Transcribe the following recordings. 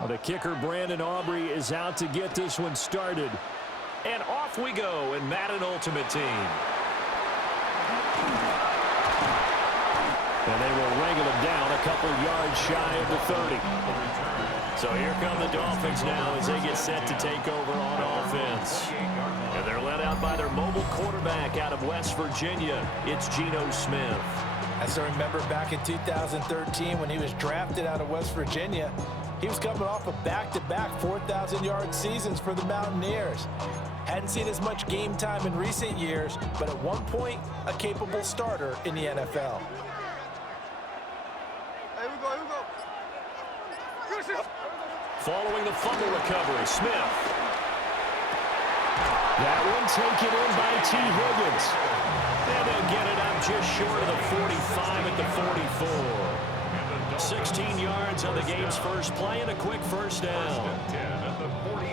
Well, the kicker, Brandon Aubrey, is out to get this one started. And off we go in Madden Ultimate Team. And they will wrangle him down a couple yards shy of the 30. So here come the Dolphins now as they get set to take over on offense. And they're led out by their mobile quarterback out of West Virginia. It's Geno Smith. I still remember back in 2013 when he was drafted out of West Virginia. He was coming off of back-to-back 4,000-yard seasons for the Mountaineers. Hadn't seen as much game time in recent years, but at one point, a capable starter in the NFL. Following the fumble recovery, Smith. That one taken in by T. Higgins. And they'll get it up just short of the 45 at the 44. 16 yards on the game's first play and a quick first down.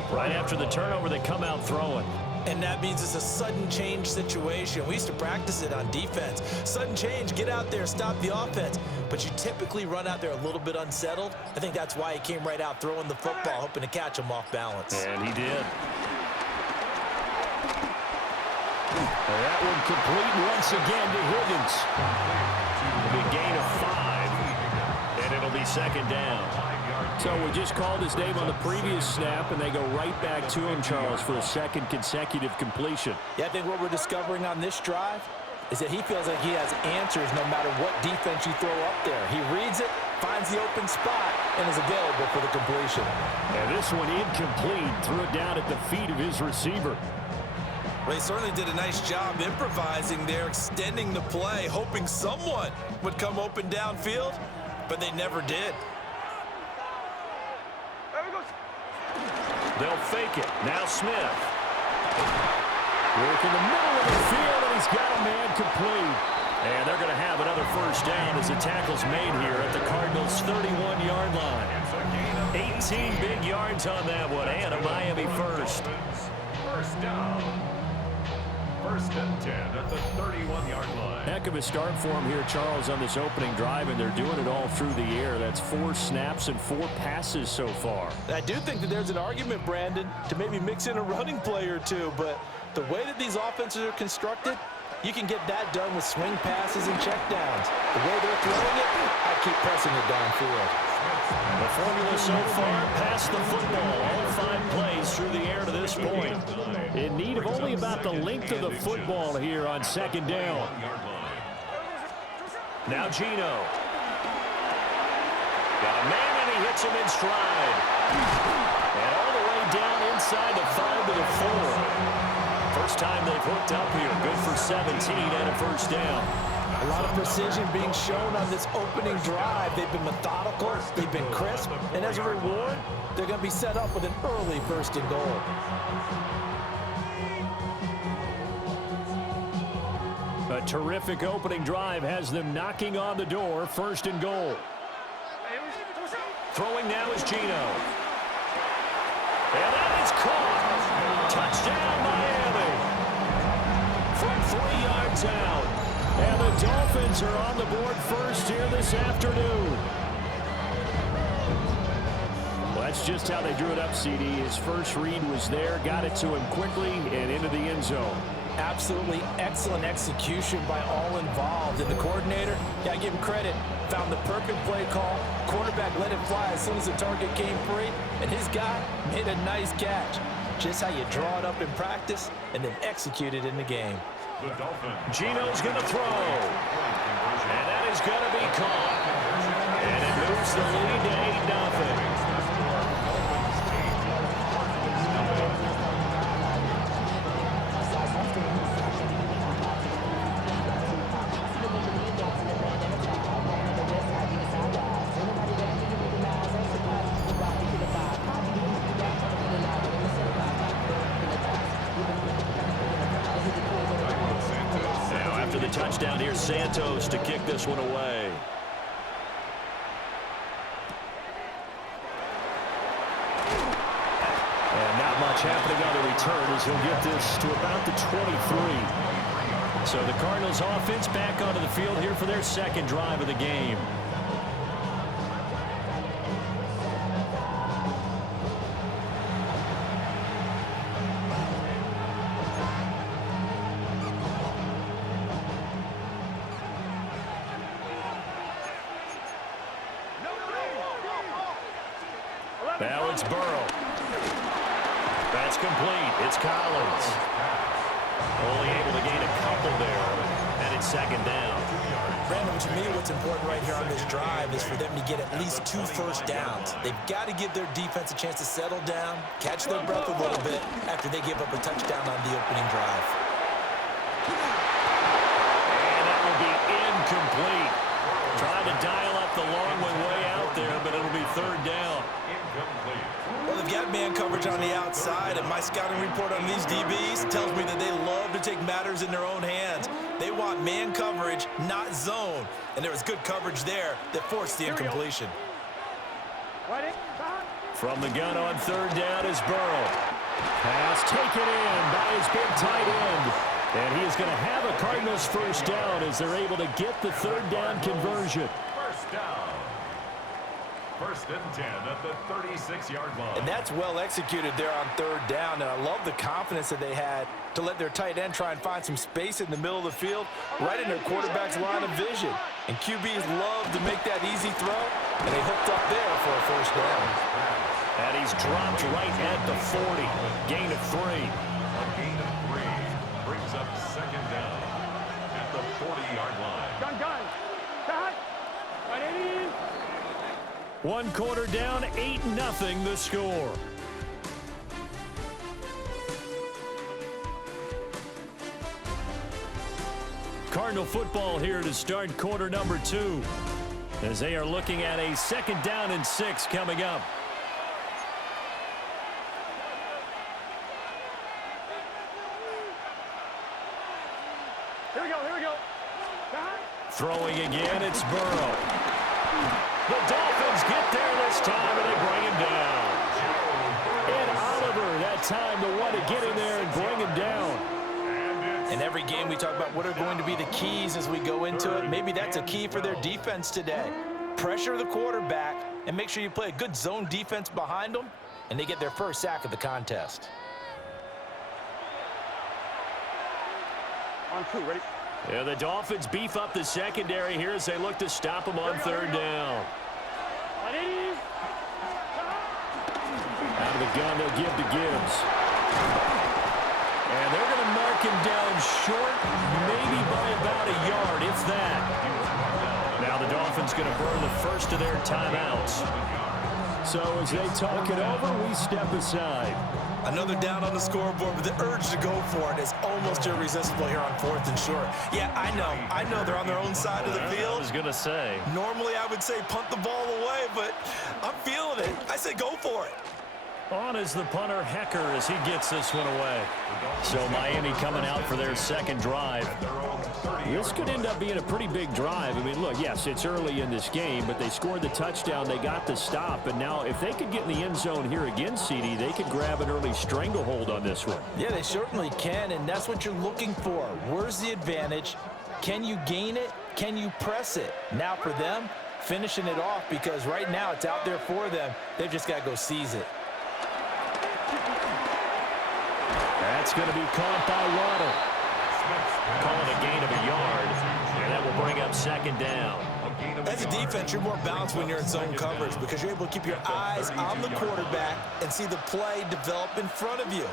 Right after the turnover, they come out throwing. And that means it's a sudden change situation. We used to practice it on defense. Sudden change, get out there, stop the offense. But you typically run out there a little bit unsettled. I think that's why he came right out throwing the football, hoping to catch him off balance. And he did. And that one complete once again to Higgins. A big gain of 5. And it'll be second down. So we just called his name on the previous snap, and they go right back to him, Charles, for a second consecutive completion. Yeah, I think what we're discovering on this drive is that he feels like he has answers no matter what defense you throw up there. He reads it, finds the open spot, and is available for the completion. And this one incomplete, threw it down at the feet of his receiver. Well, he certainly did a nice job improvising there, extending the play, hoping someone would come open downfield, but they never did. They'll fake it. Now Smith. Work in the middle of the field, and he's got a man complete. And they're going to have another first down as the tackle's made here at the Cardinals' 31-yard line. 18 big yards on that one, and a Miami first. First down. First and 10 at the 31-yard line. Heck of a start for him here, Charles, on this opening drive, and they're doing it all through the air. That's 4 snaps and 4 passes so far. I do think that there's an argument, Brandon, to maybe mix in a running play or two, but the way that these offenses are constructed, you can get that done with swing passes and checkdowns. The way they're throwing it, I keep pressing it downfield. The formula so far, pass the football, all 5 plays through the air to this point. In need of only about the length of the football here on second down. Now Geno. Got a man, and he hits him in stride. And all the way down inside the 5 to the 4. First time they've hooked up here. Good for 17 and a first down. A lot of precision being shown on this opening drive. They've been methodical, they've been crisp, and as a reward, they're going to be set up with an early first and goal. A terrific opening drive has them knocking on the door. First and goal. Throwing now is Geno. And that is caught. Touchdown, Miami. From 3 yards out. And the Dolphins are on the board first here this afternoon. Well, that's just how they drew it up, CD. His first read was there, got it to him quickly, and into the end zone. Absolutely excellent execution by all involved. And the coordinator, gotta give him credit, found the perfect play call. Quarterback let it fly as soon as the target came free, and his guy made a nice catch. Just how you draw it up in practice and then execute it in the game. Geno's going to throw. And that is going to be caught. And it moves the lead to 8-0. Touchdown here, Santos to kick this one away. And not much happening on the return as he'll get this to about the 23. So the Cardinals offense back onto the field here for their second drive of the game. Now it's Burrow. That's complete. It's Collins. Only able to gain a couple there, and it's second down. Brandon, to me, what's important right here on this drive is for them to get at least 2 first downs. They've got to give their defense a chance to settle down, catch their breath a little bit after they give up a touchdown on the opening drive. And that will be incomplete. Trying to dial up the long one way out there, but it'll be third down. Well, they've got man coverage on the outside, and my scouting report on these DBs tells me that they love to take matters in their own hands. They want man coverage, not zone. And there was good coverage there that forced the incompletion. From the gun on third down is Burrow. Pass taken in by his big tight end. And he is going to have a Cardinals first down as they're able to get the third down conversion. First down. First and 10 at the 36-yard line. And that's well executed there on third down. And I love the confidence that they had to let their tight end try and find some space in the middle of the field, right in their quarterback's line of vision. And QBs love to make that easy throw, and they hooked up there for a first down. And he's dropped right at the 40. Gain of 3. A gain of 3 brings up second down at the 40-yard line. Gun. One quarter down, 8-0 the score. Cardinal football here to start quarter number 2 as they are looking at a second down and 6 coming up. Here we go. Throwing again, it's Burrow. The Dolphins get there this time, and they bring him down. And Oliver, that time, the one to get in there and bring him down. In every game, we talk about what are going to be the keys as we go into it. Maybe that's a key for their defense today. Pressure the quarterback and make sure you play a good zone defense behind them, and they get their first sack of the contest. On 2, ready? Yeah, the Dolphins beef up the secondary here as they look to stop him on third down. Out of the gun, they'll give to Gibbs. And they're going to mark him down short, maybe by about a yard, if that. Now the Dolphins going to burn the first of their timeouts. So as they talk it over, we step aside. Another down on the scoreboard, but the urge to go for it is almost irresistible here on fourth and short. Yeah, I know they're on their own side of the field. I was going to say. Normally I would say punt the ball away, but I'm feeling it. I say go for it. On is the punter, Hecker, as he gets this one away. So Miami coming out for their second drive. This could end up being a pretty big drive. I mean, look, yes, it's early in this game, but they scored the touchdown. They got the stop. And now if they could get in the end zone here again, CD, they could grab an early stranglehold on this one. Yeah, they certainly can, and that's what you're looking for. Where's the advantage? Can you gain it? Can you press it? Now for them, finishing it off, because right now it's out there for them. They've just got to go seize it. That's going to be caught by Waddle. Calling a gain of a yard, and that will bring up second down. As a defense, you're more balanced when you're in zone coverage because you're able to keep your eyes on the quarterback and see the play develop in front of you.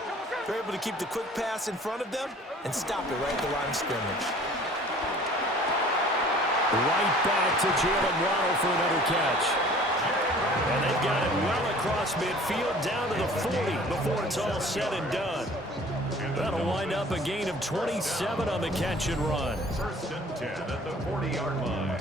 You're able to keep the quick pass in front of them and stop it right at the line of scrimmage. Right back to Jalen Waddle for another catch. And they've got it well across midfield down to the 40 before it's all said and done. That'll wind up a gain of 27 on the catch and run. First and 10 at the 40-yard line.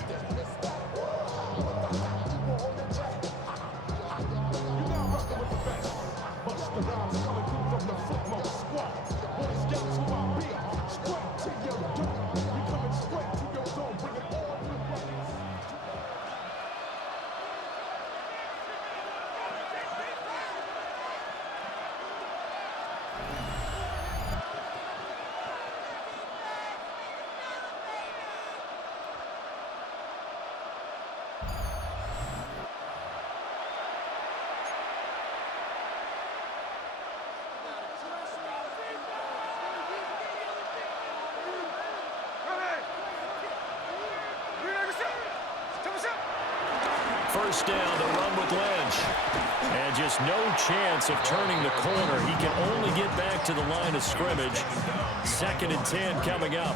first down to run with Lynch. And just no chance of turning the corner. He can only get back to the line of scrimmage. 2nd and 10 coming up.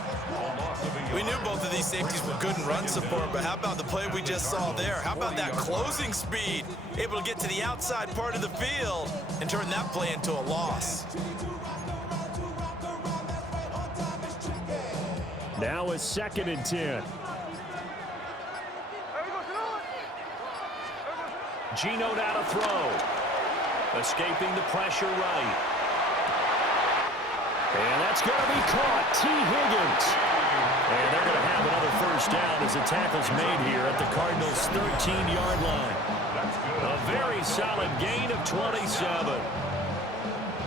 We knew both of these safeties were good in run support, but how about the play we just saw there? How about that closing speed? Able to get to the outside part of the field and turn that play into a loss. Now it's 2nd and 10. Gino now to throw. Escaping the pressure right. And that's going to be caught. T. Higgins. And they're going to have another first down as the tackle's made here at the Cardinals' 13-yard line. A very solid gain of 27.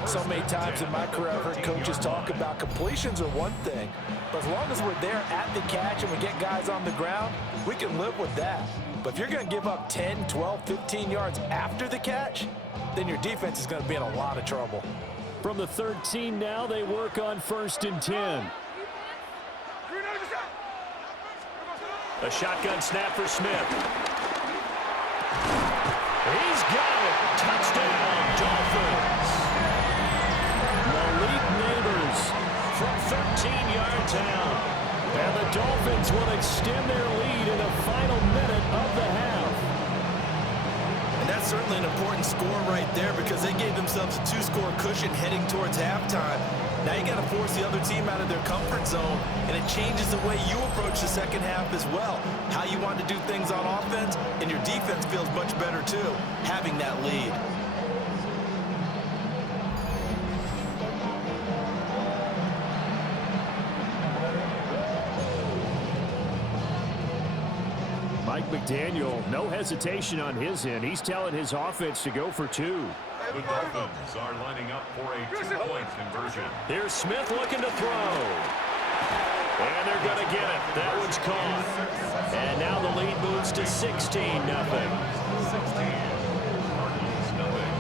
So many times in my career I've heard coaches talk about completions are one thing, but as long as we're there at the catch and we get guys on the ground, we can live with that. But if you're going to give up 10, 12, 15 yards after the catch, then your defense is going to be in a lot of trouble. From the 13 now, they work on 1st and 10. A shotgun snap for Smith. He's got it. Touchdown, Dolphins. Malik Neighbors from 13 yards out. And the Dolphins will extend their lead in the final minute of the half. And that's certainly an important score right there because they gave themselves a 2-score cushion heading towards halftime. Now you got to force the other team out of their comfort zone, and it changes the way you approach the second half as well. How you want to do things on offense, and your defense feels much better too, having that lead. Mike McDaniel, no hesitation on his end. He's telling his offense to go for 2. The Dolphins are lining up for a 2-point conversion. Here's Smith looking to throw. And they're going to get it. That one's caught. And now the lead moves to 16-0. 16. Cardinals, nothing.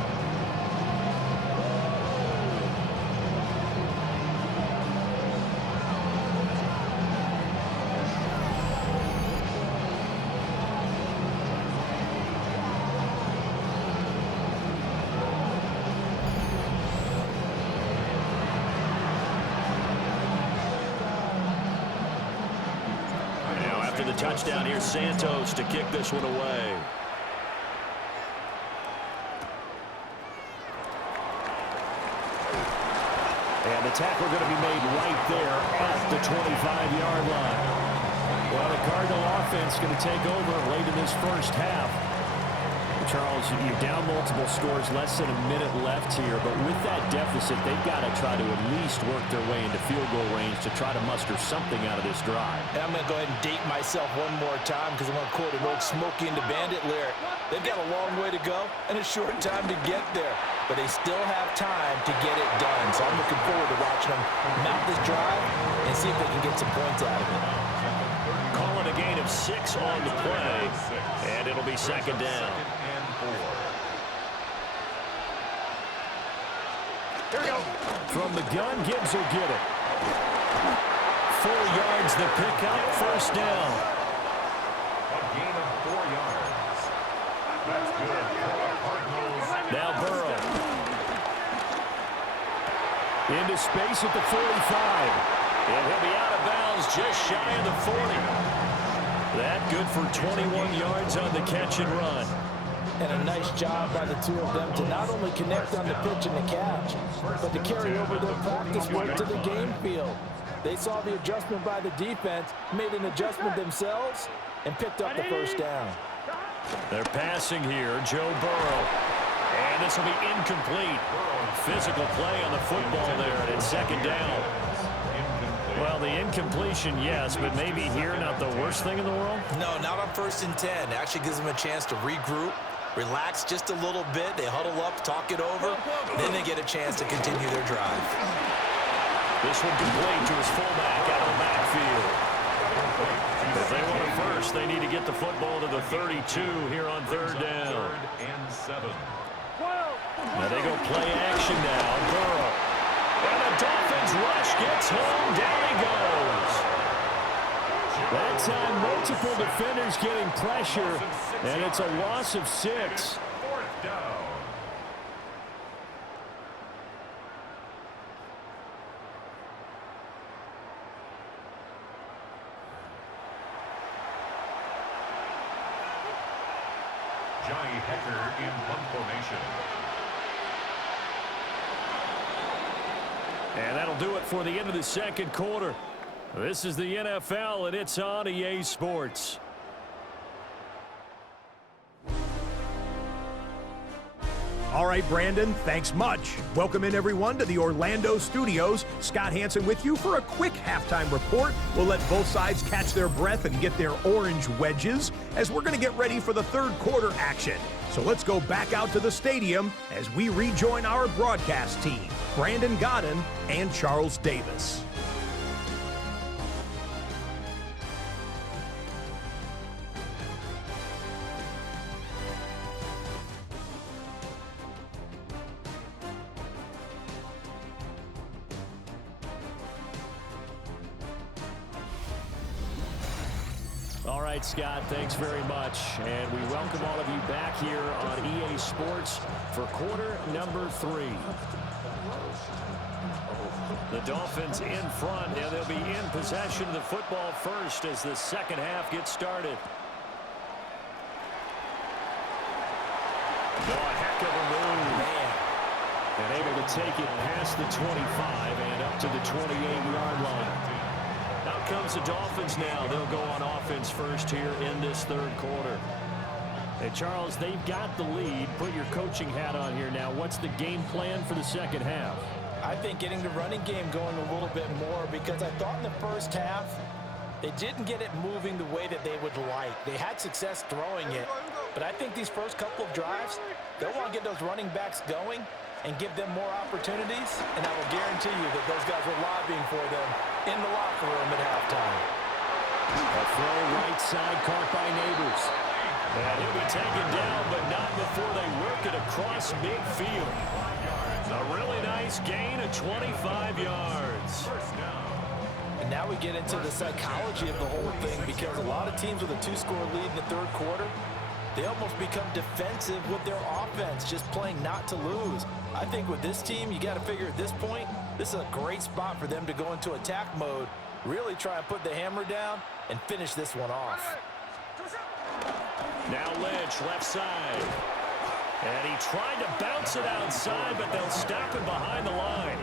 The touchdown here, Santos to kick this one away. And the tackle going to be made right there at the 25-yard line. Well, the Cardinal offense going to take over late in this first half. Charles, you're down multiple scores, less than a minute left here, but with that deficit, they've got to try to at least work their way into field goal range to try to muster something out of this drive. And I'm going to go ahead and date myself one more time because I'm going to quote an old Smokey and the Bandit lyric. They've got a long way to go and a short time to get there, but they still have time to get it done. So I'm looking forward to watching them mount this drive and see if they can get some points out of it. Calling a gain of 6 on the play, and it'll be 2nd down. Here we go. From the gun, Gibbs will get it. 4 yards the pickup, first down. A gain of 4 yards. That's good for the Cardinals. Now Burrow. Into space at the 45. And he'll be out of bounds just shy of the 40. That good for 21 yards on the catch and run. And a nice job by the two of them to not only connect on the pitch and the catch, but to carry over their practice work to the game field. They saw the adjustment by the defense, made an adjustment themselves, and picked up the first down. They're passing here, Joe Burrow. And this will be incomplete. Physical play on the football there, and it's 2nd down. Well, the incompletion, yes, but maybe here not the worst thing in the world? No, not on 1st and 10. It actually gives them a chance to regroup, relax just a little bit. They huddle up, talk it over, then they get a chance to continue their drive. This one complete to his fullback out of the backfield. If they want it first, they need to get the football to the 32 here on 3rd down. 3rd and 7. Now they go play action now. Burrow. And the Dolphins rush gets home. Down he goes. That time, multiple defenders getting pressure, and it's a loss of 6. Fourth down. Johnny Hecker in punt formation. And that'll do it for the end of the second quarter. This is the NFL, and it's on EA Sports. All right, Brandon, thanks much. Welcome in, everyone, to the Orlando studios. Scott Hansen with you for a quick halftime report. We'll let both sides catch their breath and get their orange wedges as we're going to get ready for the third quarter action. So let's go back out to the stadium as we rejoin our broadcast team, Brandon Godden and Charles Davis. All right, Scott, thanks very much. And we welcome all of you back here on EA Sports for quarter number 3. The Dolphins in front, and they'll be in possession of the football first as the second half gets started. Oh, a heck of a move. Man. And able to take it past the 25 and up to the 28-yard line. Out comes the Dolphins now. They'll go on offense first here in this third quarter. Hey, Charles, they've got the lead. Put your coaching hat on here now. What's the game plan for the second half? I think getting the running game going a little bit more, because I thought in the first half they didn't get it moving the way that they would like. They had success throwing it, but I think these first couple of drives, they'll want to get those running backs going and give them more opportunities, and I will guarantee you that those guys were lobbying for them in the locker room at halftime. A throw right side caught by Neighbors. And he'll be taken down, but not before they work it across midfield. A really nice gain of 25 yards. And now we get into the psychology of the whole thing, because a lot of teams with a 2-score lead in the third quarter, they almost become defensive with their offense, just playing not to lose. I think with this team, you got to figure at this point, this is a great spot for them to go into attack mode, really try and put the hammer down and finish this one off. Now Lynch, left side. And he tried to bounce it outside, but they'll stop him behind the line.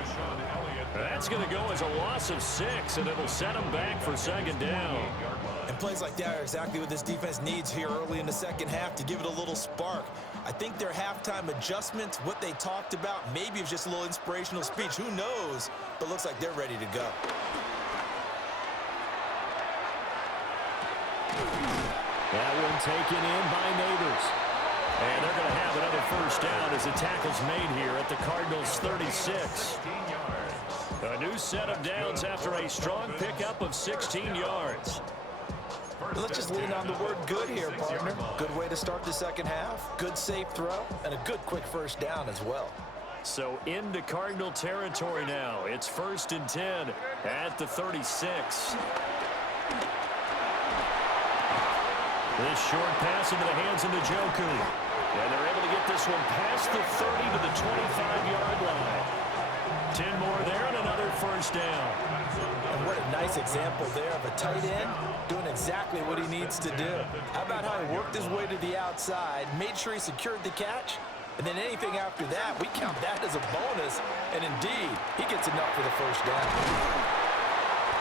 That's going to go as a loss of 6, and it'll set him back for second down. And plays like that are exactly what this defense needs here early in the second half to give it a little spark. I think their halftime adjustments, what they talked about, maybe it was just a little inspirational speech. Who knows? But looks like they're ready to go. That one taken in by Neighbors. And they're going to have another first down as the tackle's made here at the Cardinals' 36. A new set of downs after a strong pickup of 16 yards. Let's just lean on the word good here, partner. Good way to start the second half. Good safe throw and a good quick first down as well. So into Cardinal territory now. It's 1st and 10 at the 36. This short pass into the hands of Njoku. And they're able to get this one past the 30 to the 25-yard line. 10 more there and another first down. And what a nice example there of a tight end doing exactly what he needs to do. How about how he worked his way to the outside, made sure he secured the catch, and then anything after that, we count that as a bonus. And indeed, he gets enough for the first down.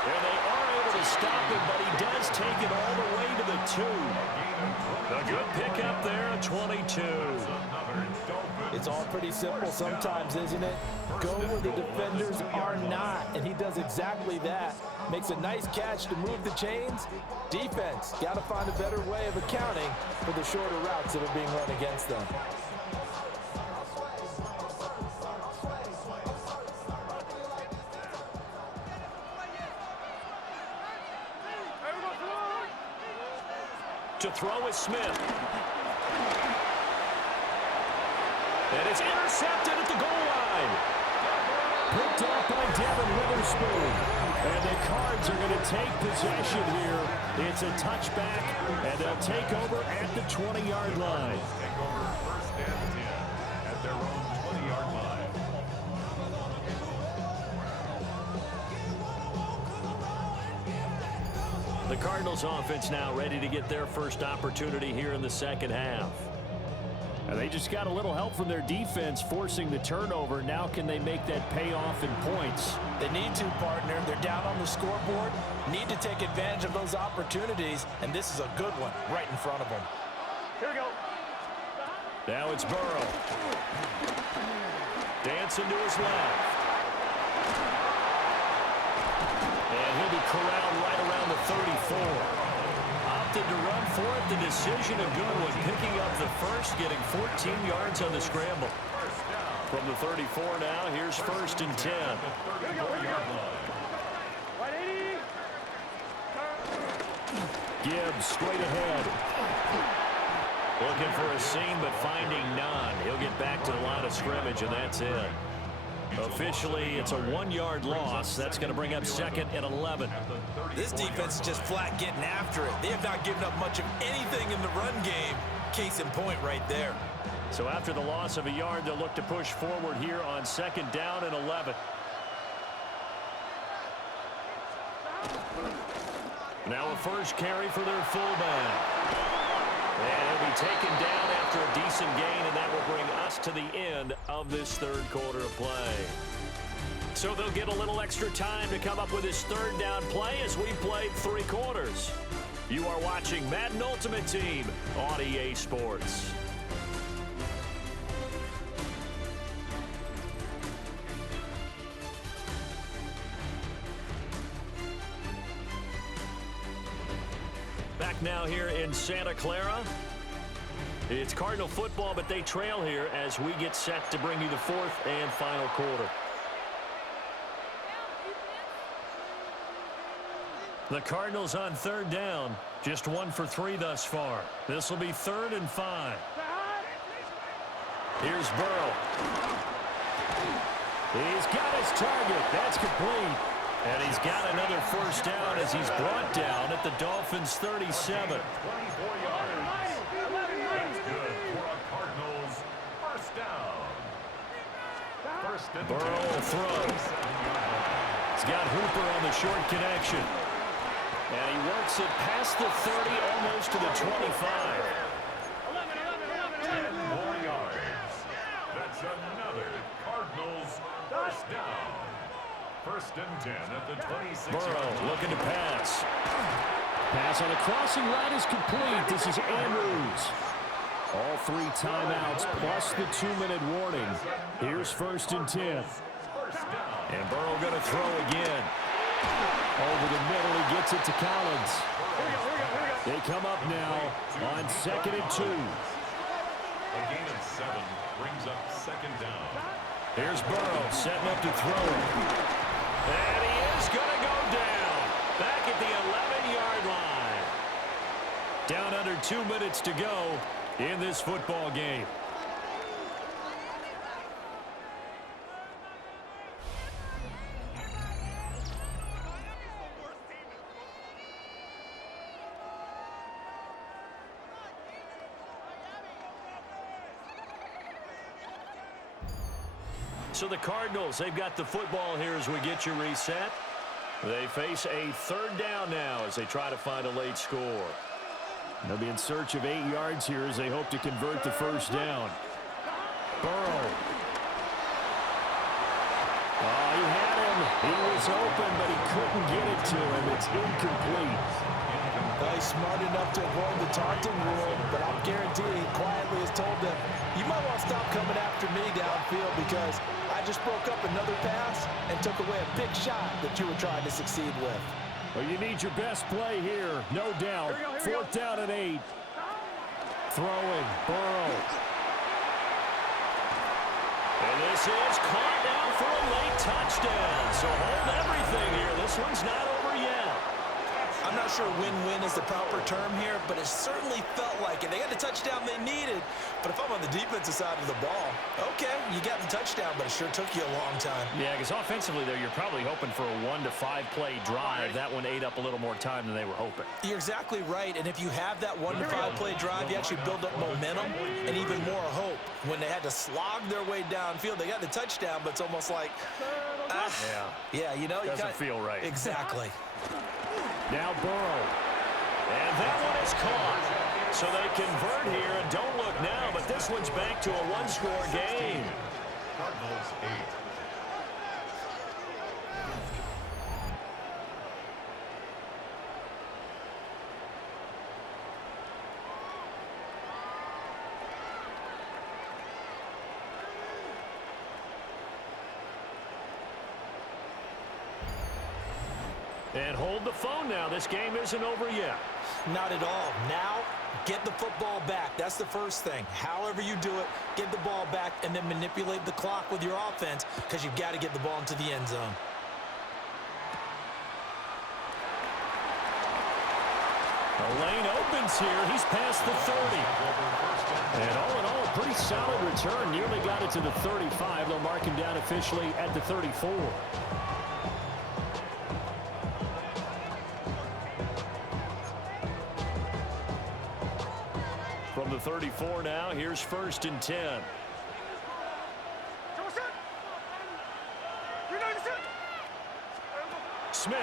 And they are able to stop him, but he does take it all the way to the 2. A good pickup there at 22. It's all pretty simple sometimes, isn't it? Go where the defenders are not, and he does exactly that. Makes a nice catch to move the chains. Defense, got to find a better way of accounting for the shorter routes that are being run against them. To throw is Smith. And it's intercepted at the goal line. Picked off by Devin Witherspoon. And the Cards are going to take possession here. It's a touchback, and they'll take over at the 20-yard line. Take over first and 10 at their own 20-yard line. The Cardinals offense now ready to get their first opportunity here in the second half. And they just got a little help from their defense forcing the turnover. Now can they make that pay off in points? They need to, partner. They're down on the scoreboard. Need to take advantage of those opportunities, and this is a good one right in front of them. Here we go. Now it's Burrow. Dancing to his left. And he'll be corralled right around the 34. Opted to run for it. The decision a good one. Picking up the first, getting 14 yards on the scramble. From the 34 now, here's first and 10. Right 80. Gibbs straight ahead. Looking for a seam, but finding none. He'll get back to the line of scrimmage, and that's it. Officially, it's a 1-yard loss. That's going to bring up second and 11. This defense is just flat getting after it. They have not given up much of anything in the run game. Case in point right there. So after the loss of a yard, they'll look to push forward here on second down and 11. Now a first carry for their fullback. And he'll be taken down after a decent gain, and that will bring us to the end of this third quarter of play. So they'll get a little extra time to come up with this third down play as we played 3 quarters. You are watching Madden Ultimate Team on EA Sports. Back now here in Santa Clara. It's Cardinal football, but they trail here as we get set to bring you the fourth and final quarter. The Cardinals on third down, just 1 for 3 thus far. This will be 3rd and 5. Here's Burrow. He's got his target. That's complete. And he's got another first down as he's brought down at the Dolphins' 37. 24 yards. That's good for a Cardinals first down. First and Burrow will throw. He's got Hooper on the short connection. And he works it past the 30, almost to the 25. 10 more yards. That's another Cardinals first down. First and 10 at the 26. Burrow looking to pass. Pass on the crossing route is complete. This is Andrews. All 3 timeouts plus the 2-minute warning. Here's first and 10. And Burrow going to throw again. Over the middle, he gets it to Collins. They come up now on 2nd and 2. A gain of 7 brings up second down. Here's Burrow setting up to throw. And he is going to go down. Back at the 11-yard line. Down under 2 minutes to go in this football game. So the Cardinals, they've got the football here as we get you reset. They face a 3rd down now as they try to find a late score. They'll be in search of 8 yards here as they hope to convert the first down. Burrow. Oh, he had him. He was open, but he couldn't get it to him. It's incomplete. He's smart enough to avoid the taunting rule, but I'm guaranteeing he quietly has told them, you might want to stop coming after me downfield because I just broke up another pass and took away a big shot that you were trying to succeed with. Well, you need your best play here, no doubt. 4th down and 8. Throwing, Burrow. And this is caught down for a late touchdown. So hold everything here. This one's not over yet. I'm not sure win-win is the proper term here, but it certainly felt like it. They got the touchdown they needed, but if I'm on the defensive side of the ball, okay, you got the touchdown, but it sure took you a long time. Yeah, because offensively there, you're probably hoping for a 1 to 5 play drive. That one ate up a little more time than they were hoping. You're exactly right, and if you have that 1 to 5 play drive, you actually build up momentum and even more hope. When they had to slog their way downfield, they got the touchdown, but it's almost like, yeah, you know, doesn't feel right. Exactly. Now Burrow. And that one is caught. So they convert here, and don't look now, but this one's back to a one-score game. Cardinals 8. And hold the phone now. This game isn't over yet. Not at all. Now, get the football back. That's the first thing. However you do it, get the ball back and then manipulate the clock with your offense because you've got to get the ball into the end zone. The lane opens here. He's past the 30. And all in all, a pretty solid return. Nearly got it to the 35. They'll mark him down officially at the 34. From the 34 now, here's 1st and 10. Smith.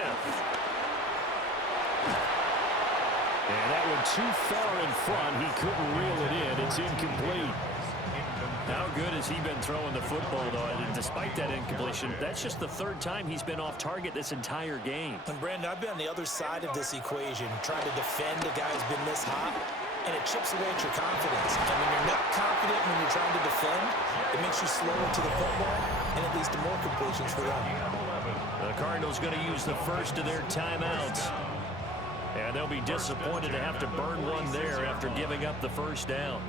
And that one too far in front. He couldn't reel it in. It's incomplete. How good has he been throwing the football, though? And despite that incompletion, that's just the 3rd time he's been off target this entire game. And Brandon, I've been on the other side of this equation, trying to defend a guy who's been this hot, and it chips away at your confidence. And when you're not confident when you're trying to defend, it makes you slower to the football, and it leads to more completions for them. The Cardinals going to use the first of their timeouts. And they'll be disappointed to have to burn one there after giving up the first down.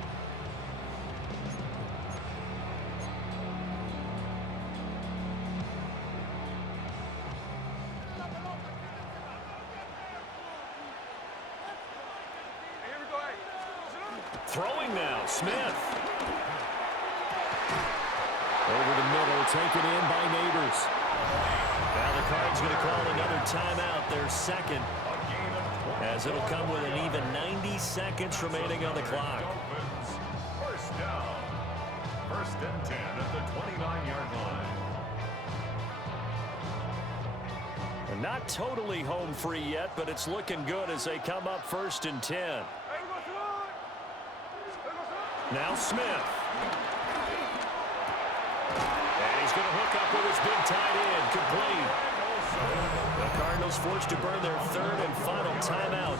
Throwing now, Smith. Over the middle, taken in by Neighbors. Now the Cards going to call another timeout, their second, as it'll come with an even 90 seconds remaining on the clock. First down. 1st and 10 at the 29-yard line. They're not totally home free yet, but it's looking good as they come up 1st and 10. Now Smith. And he's going to hook up with his big tight end, complete. The Cardinals forced to burn their 3rd and final timeout.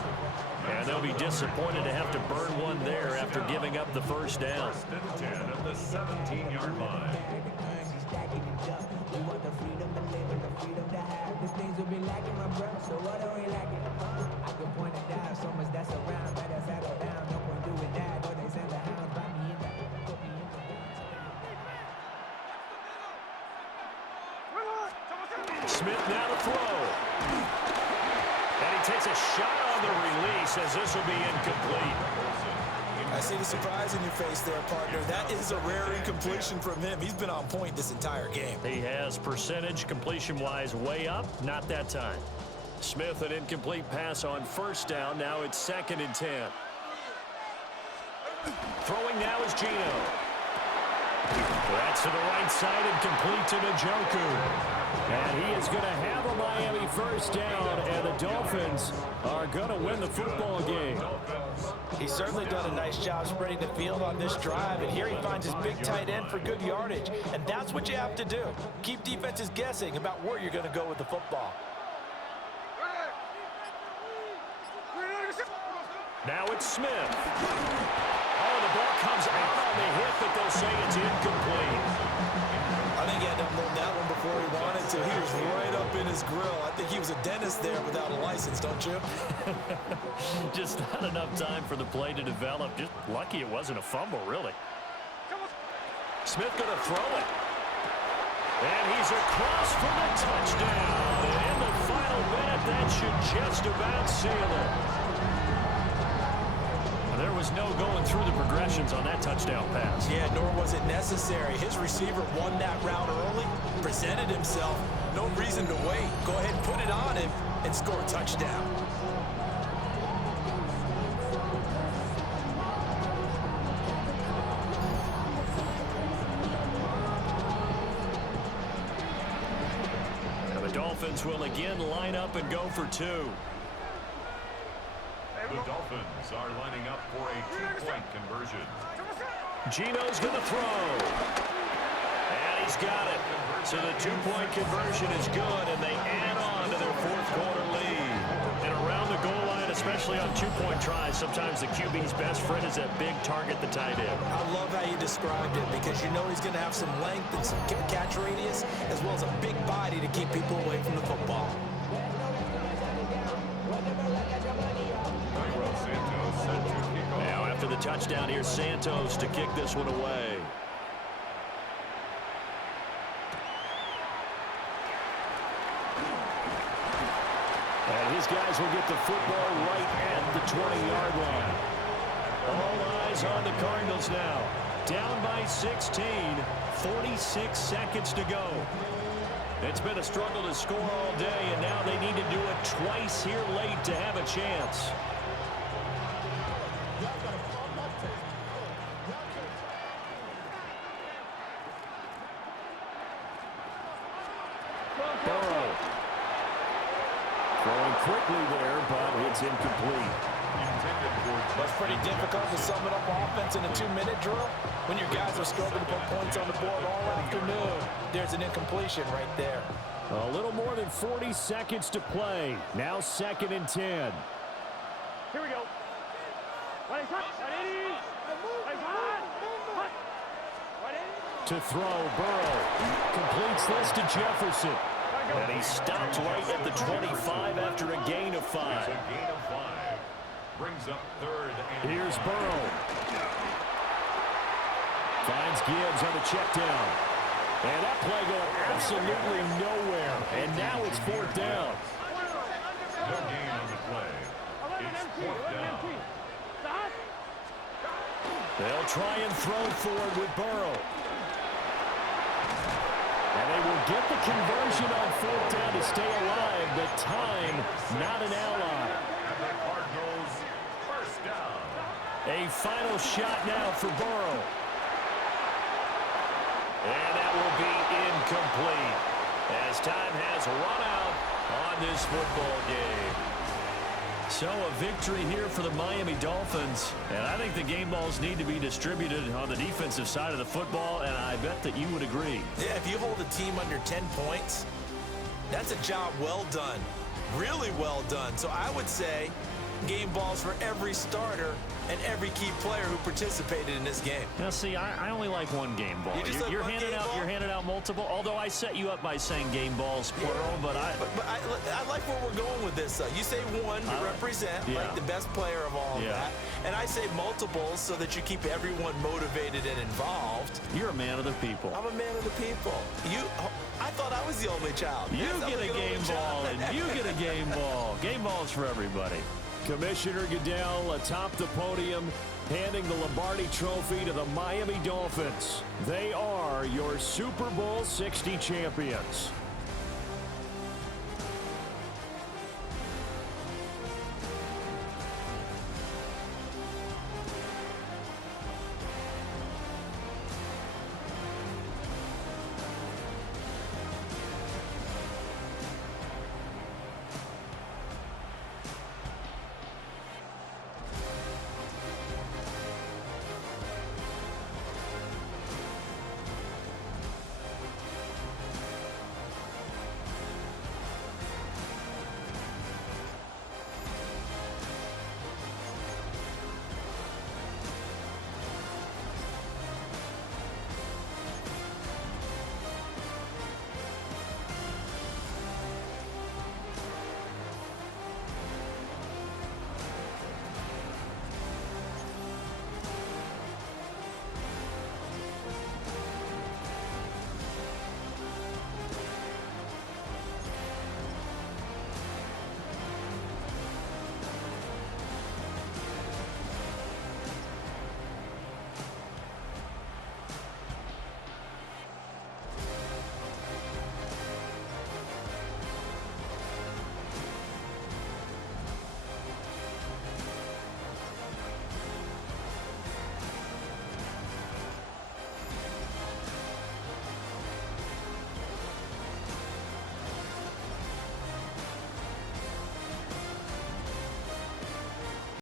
And they'll be disappointed to have to burn one there after giving up the first down. 1st and 10 at the 17-yard line. Smith now to throw. And he takes a shot on the release as this will be incomplete. I see the surprise in your face there, partner. That is a rare incompletion from him. He's been on point this entire game. He has percentage completion-wise way up. Not that time. Smith, an incomplete pass on 1st down. Now it's 2nd and 10. Throwing now is Gino. That's to the right side and complete to Njoku. And he is going to have a Miami first down, and the Dolphins are going to win the football game. He's certainly done a nice job spreading the field on this drive, and here he finds his big tight end for good yardage. And that's what you have to do. Keep defenses guessing about where you're going to go with the football. Now it's Smith. Oh, the ball comes out on the hit, but they'll say it's incomplete. I think he had to unload that one before he wanted to. He was right up in his grill. I think he was a dentist there without a license, don't you? Just not enough time for the play to develop. Just lucky it wasn't a fumble, really. Smith going to throw it. And he's across for the touchdown. And the final Bennett, that should just about seal it. There was no going through the progressions on that touchdown pass. Yeah, nor was it necessary. His receiver won that route early, presented himself. No reason to wait. Go ahead and put it on him and score a touchdown. And the Dolphins will again line up and go for two. The Dolphins are lining up for a two-point conversion. Gino's going to throw. And he's got it. So the two-point conversion is good, and they add on to their fourth quarter lead. And around the goal line, especially on two-point tries, sometimes the QB's best friend is that big target, the tight end. I love how you described it because you know he's going to have some length and some catch radius as well as a big body to keep people away from the football. Now after the touchdown, here's Santos to kick this one away. And his guys will get the football right at the 20-yard line. All eyes on the Cardinals now. Down by 16, 46 seconds to go. It's been a struggle to score all day, and now they need to do it twice here late to have a chance. Burrow. Throwing quickly there, but it's incomplete. That's pretty difficult to sum it up offense in a 2-minute drill when your guys are struggling to put points on the board all afternoon. There's an incompletion right there. A little more than 40 seconds to play. Now 2nd and 10. Here we go. To throw, Burrow completes this to Jefferson. And he stopped right at the 25 after a gain of 5. A gain of 5. Brings up 3rd and Here's Burrow. Finds Gibbs on the check down. And that play going absolutely nowhere. And now it's 4th down. no gain on the play. It's 4th down. They'll try and throw forward with Burrow. And they will get the conversion on 4th down to stay alive, but time not an ally. And the Cardinals first down. A final shot now for Burrow. And that will be incomplete as time has run out on this football game. So a victory here for the Miami Dolphins. And I think the game balls need to be distributed on the defensive side of the football, and I bet that you would agree. Yeah, if you hold a team under 10 points, that's a job well done. Really well done. So I would say game balls for every starter and every key player who participated in this game. Now, see, I only like one game ball. You're handing out multiple. Although I set you up by saying game balls plural, but I like where we're going with this. You say one to represent like the best player of all of that, and I say multiples so that you keep everyone motivated and involved. You're a man of the people. I'm a man of the people. I thought I was the only child. You get a game ball, and you get a game ball. Game balls for everybody. Commissioner Goodell atop the podium, handing the Lombardi Trophy to the Miami Dolphins. They are your Super Bowl 60 champions.